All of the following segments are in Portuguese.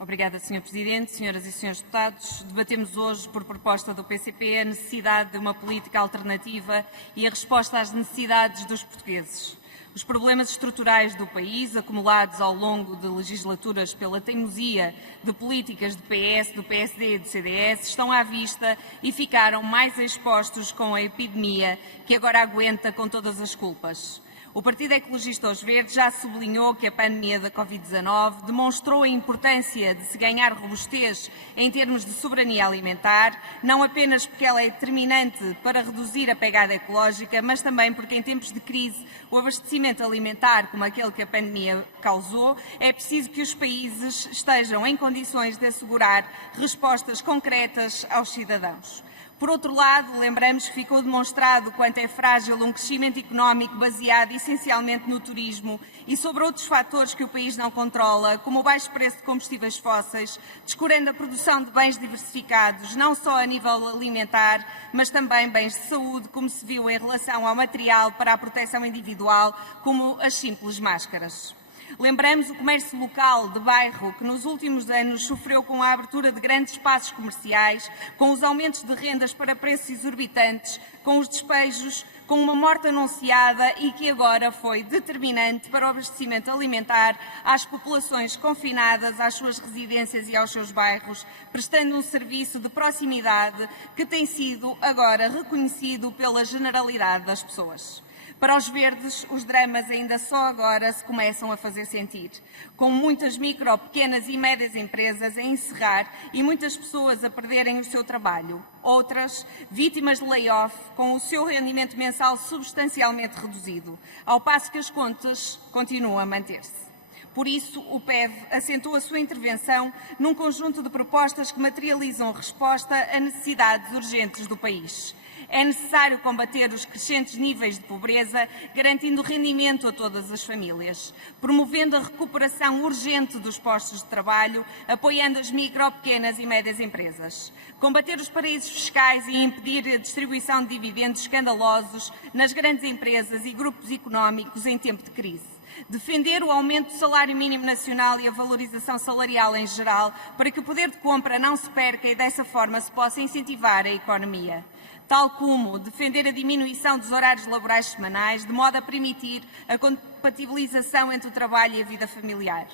Obrigada, Sr. Presidente. Senhoras e Srs. Deputados, debatemos hoje, por proposta do PCP, a necessidade de uma política alternativa e a resposta às necessidades dos portugueses. Os problemas estruturais do país, acumulados ao longo de legislaturas pela teimosia de políticas do PS, do PSD e do CDS, estão à vista e ficaram mais expostos com a epidemia, que agora aguenta com todas as culpas. O Partido Ecologista aos Verdes já sublinhou que a pandemia da Covid-19 demonstrou a importância de se ganhar robustez em termos de soberania alimentar, não apenas porque ela é determinante para reduzir a pegada ecológica, mas também porque em tempos de crise o abastecimento alimentar, como aquele que a pandemia causou, é preciso que os países estejam em condições de assegurar respostas concretas aos cidadãos. Por outro lado, lembramos que ficou demonstrado quanto é frágil um crescimento económico baseado essencialmente no turismo e sobre outros fatores que o país não controla, como o baixo preço de combustíveis fósseis, descurando a produção de bens diversificados, não só a nível alimentar, mas também bens de saúde, como se viu em relação ao material para a proteção individual, como as simples máscaras. Lembramos o comércio local de bairro que nos últimos anos sofreu com a abertura de grandes espaços comerciais, com os aumentos de rendas para preços exorbitantes, com os despejos, com uma morte anunciada e que agora foi determinante para o abastecimento alimentar às populações confinadas às suas residências e aos seus bairros, prestando um serviço de proximidade que tem sido agora reconhecido pela generalidade das pessoas. Para os verdes, os dramas ainda só agora se começam a fazer sentir, com muitas micro, pequenas e médias empresas a encerrar e muitas pessoas a perderem o seu trabalho. Outras, vítimas de layoff, com o seu rendimento mensal substancialmente reduzido, ao passo que as contas continuam a manter-se. Por isso, o PEV assentou a sua intervenção num conjunto de propostas que materializam resposta a necessidades urgentes do país. É necessário combater os crescentes níveis de pobreza, garantindo rendimento a todas as famílias, promovendo a recuperação urgente dos postos de trabalho, apoiando as micro, pequenas e médias empresas. Combater os paraísos fiscais e impedir a distribuição de dividendos escandalosos nas grandes empresas e grupos económicos em tempo de crise. Defender o aumento do salário mínimo nacional e a valorização salarial em geral, para que o poder de compra não se perca e dessa forma se possa incentivar a economia. Tal como defender a diminuição dos horários laborais semanais, de modo a permitir a compatibilização entre o trabalho e a vida familiar.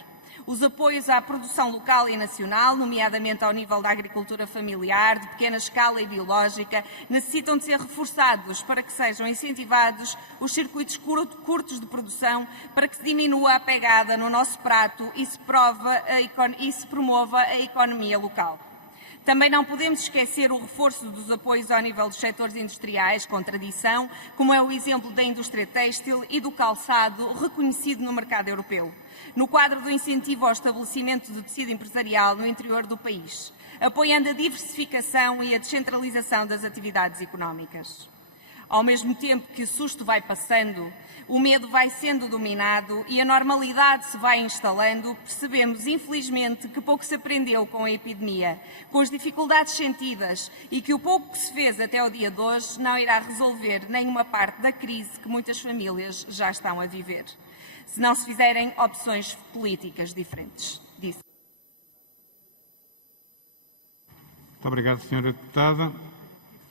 Os apoios à produção local e nacional, nomeadamente ao nível da agricultura familiar, de pequena escala e biológica, necessitam de ser reforçados para que sejam incentivados os circuitos curtos de produção, para que se diminua a pegada no nosso prato e se promova a economia local. Também não podemos esquecer o reforço dos apoios ao nível dos setores industriais, com tradição, como é o exemplo da indústria têxtil e do calçado, reconhecido no mercado europeu, no quadro do incentivo ao estabelecimento do tecido empresarial no interior do país, apoiando a diversificação e a descentralização das atividades económicas. Ao mesmo tempo que o susto vai passando, o medo vai sendo dominado e a normalidade se vai instalando, percebemos, infelizmente, que pouco se aprendeu com a epidemia, com as dificuldades sentidas e que o pouco que se fez até ao dia de hoje não irá resolver nenhuma parte da crise que muitas famílias já estão a viver, se não se fizerem opções políticas diferentes disso. Muito obrigado, Sra. Deputada.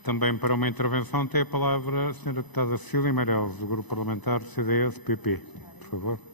Também para uma intervenção tem a palavra a Sra. Deputada Cecília Meirelles, do Grupo Parlamentar CDS-PP. Por favor.